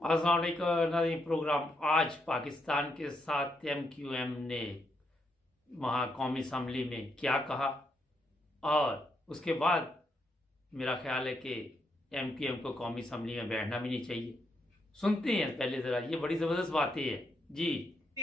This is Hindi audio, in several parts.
अस्सलाम वालेकुम नाज़रीन। प्रोग्राम आज पाकिस्तान के साथ MQM ने वहाँ कौमी असम्बली में क्या कहा और उसके बाद मेरा ख्याल है कि MQM को कौमी असम्बली में बैठना भी नहीं चाहिए। सुनते हैं पहले ज़रा, ये बड़ी ज़बरदस्त बातें है जी।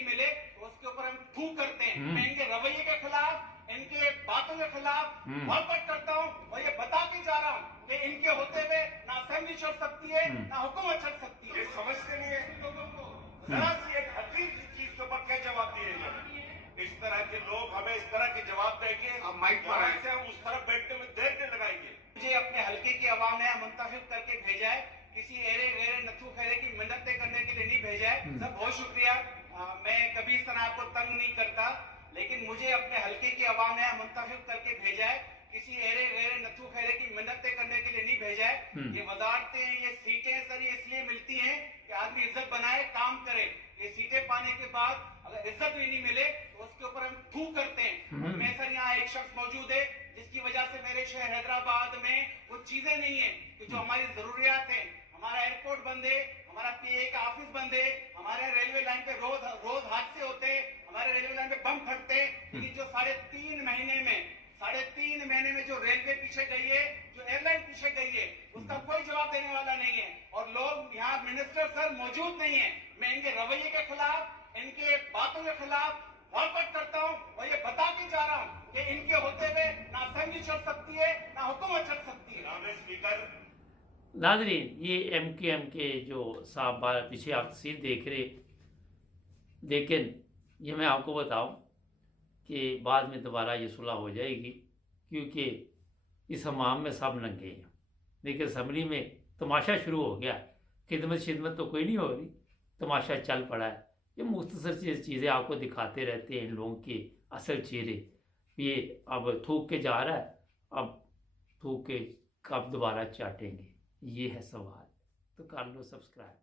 मिले तो उसके ऊपर हम थू करते हैं। मैं इनके रवैये के खिलाफ, इनके बातों के खिलाफ मोहब्बत करता हूँ और ये बता के जा रहा हूँ कि इनके होते हुए ना असेंबली चल सकती है ना हुकूमत चल सकती है। ये समझते नहीं है लोगों को। जरा सी एक हकीर चीज के ऊपर क्या जवाब दिए? इस तरह के लोग हमें इस तरह के जवाब देंगे, हम माइक पर आए से हम उस तरफ बैठने में देर नहीं लगाएंगे। मुझे अपने हल्के की आवाम ने मुंतखब करके भेजा है, किसी एरे गैरे नथु खैरे की मिन्नतें करने के लिए नहीं भेजा है। सर बहुत शुक्रिया। मैं कभी इस तरह आपको तंग नहीं करता, लेकिन मुझे अपने हल्के की आवाम ने मुंतखब करके भेजा है, किसी एरे गैरे नथु खैरे की मिन्नतें करने के लिए नहीं भेजा है। ये वजारतें, ये सीटें सर ये इसलिए मिलती हैं कि आदमी इज्जत बनाए, काम करे। ये सीटें पाने के बाद अगर इज्जत भी नहीं मिले तो उसके ऊपर हम थू करते हैं। मैं सर यहाँ एक शख्स मौजूद है जिसकी वजह से मेरे शहर हैदराबाद में वो चीजें नहीं है कि जो हमारी जरूरियात है। हमारा एयरपोर्ट बंद है, हमारा PA का ऑफिस बंद है, हमारे रेलवे लाइन पे रोज हादसे होते हैं, हमारे रेलवे लाइन पे बम फटते हैं। लेकिन जो 3.5 महीने में जो रेलवे पीछे गई है, जो एयरलाइन पीछे गई है, उसका कोई जवाब देने वाला नहीं है। और लोग यहाँ मिनिस्टर सर मौजूद नहीं है। मैं इनके रवैये के खिलाफ, इनके बातों के खिलाफ मोहब्बत करता हूँ और ये बता के जा रहा हूँ कि इनके होते हुए ना असेंबली चल सकती है ना हुकूमत चल सकती है। स्पीकर नाज़रीन, ये MQM के जो साहब पीछे आप तस्वीर देख रहे, लेकिन ये मैं आपको बताऊं कि बाद में दोबारा ये सुलह हो जाएगी, क्योंकि इस हमाम में सब नंगे हैं। लेकिन असम्बली में तमाशा शुरू हो गया। खिदमत शिदमत तो कोई नहीं हो रही, तमाशा चल पड़ा है। ये मुख्तसर चीज़ें आपको दिखाते रहते हैं इन लोगों के असल चेहरे। ये अब थूक के जा रहा है, अब थूक के कब दोबारा चाटेंगे, ये है सवाल। तो कर लो सब्सक्राइब।